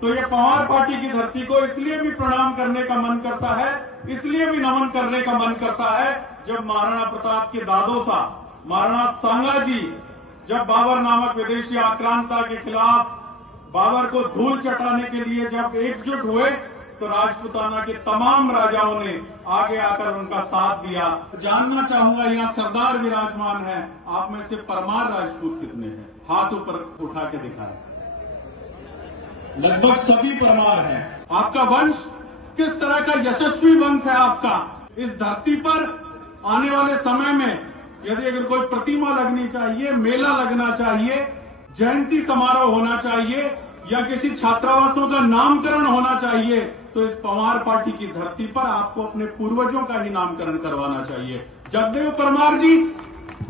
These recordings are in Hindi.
तो ये पंवार पार्टी की धरती को इसलिए भी प्रणाम करने का मन करता है, इसलिए भी नमन करने का मन करता है, जब महाराणा प्रताप के दादोसा महाराणा सांगाजी जब बाबर नामक विदेशी आक्रांता के खिलाफ बाबर को धूल चटाने के लिए जब एकजुट हुए, तो राजपूताना के तमाम राजाओं ने आगे आकर उनका साथ दिया। जानना चाहूंगा, यहाँ सरदार विराजमान है, आप में से परमार राजपूत कितने हैं? हाथ ऊपर उठा के दिखाएं। लगभग सभी परमार हैं। आपका वंश किस तरह का यशस्वी वंश है आपका? इस धरती पर आने वाले समय में यदि अगर कोई प्रतिमा लगनी चाहिए, मेला लगना चाहिए, जयंती समारोह होना चाहिए या किसी छात्रावासों का नामकरण होना चाहिए, तो इस पंवार पार्टी की धरती पर आपको अपने पूर्वजों का ही नामकरण करवाना चाहिए। जगदेव परमार जी,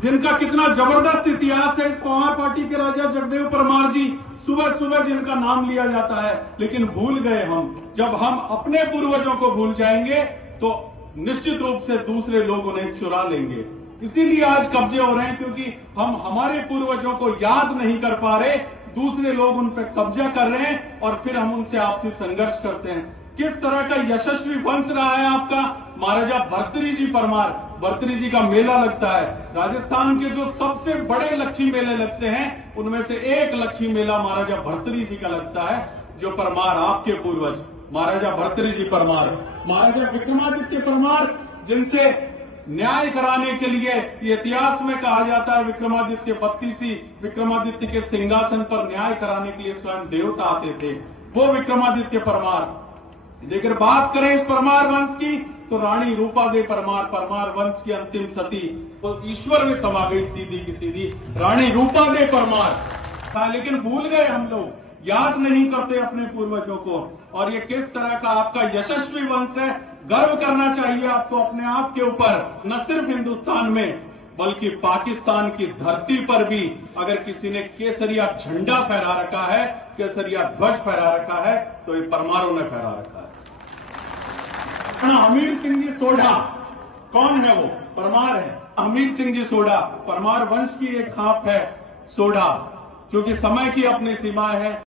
जिनका कितना जबरदस्त इतिहास है, पंवार पार्टी के राजा जगदेव परमार जी, सुबह सुबह जिनका नाम लिया जाता है, लेकिन भूल गए हम। जब हम अपने पूर्वजों को भूल जाएंगे तो निश्चित रूप से दूसरे लोग उन्हें चुरा लेंगे। इसीलिए आज कब्जे हो रहे हैं, क्योंकि हम हमारे पूर्वजों को याद नहीं कर पा रहे, दूसरे लोग उन पर कब्जा कर रहे हैं और फिर हम उनसे आपसी संघर्ष करते हैं। किस तरह का यशस्वी वंश रहा है आपका? महाराजा भर्तृहरि जी परमार, भर्तृहरि जी का मेला लगता है। राजस्थान के जो सबसे बड़े लक्ष्मी मेले लगते हैं, उनमें से एक लक्ष्मी मेला महाराजा भर्तृहरि जी का लगता है, जो परमार आपके पूर्वज महाराजा भर्तृहरि जी परमार, महाराजा विक्रमादित्य परमार, जिनसे न्याय कराने के लिए ये इतिहास में कहा जाता है, विक्रमादित्य 32 विक्रमादित्य के सिंहासन पर न्याय कराने के लिए स्वयं देवता आते थे, वो विक्रमादित्य परमार। लेकिन बात करें इस परमार वंश की, तो रानी रूपादेवी परमार, परमार वंश की अंतिम सती, तो ईश्वर में समा गई सीधी की सीधी रानी रूपादेवी परमार। लेकिन भूल गए हम लोग, याद नहीं करते अपने पूर्वजों को। और ये किस तरह का आपका यशस्वी वंश है, गर्व करना चाहिए आपको अपने आप के ऊपर। न सिर्फ हिंदुस्तान में बल्कि पाकिस्तान की धरती पर भी अगर किसी ने केसरिया झंडा फहरा रखा है, केसरिया ध्वज फहरा रखा है, तो ये परमारों ने फहरा रखा है। हमीर सिंह जी सोढ़ा, कौन है वो? परमार है। हमीर सिंह जी सोढ़ा परमार वंश की एक खाप है, सोढ़ा, क्योंकि समय की अपनी सीमा है।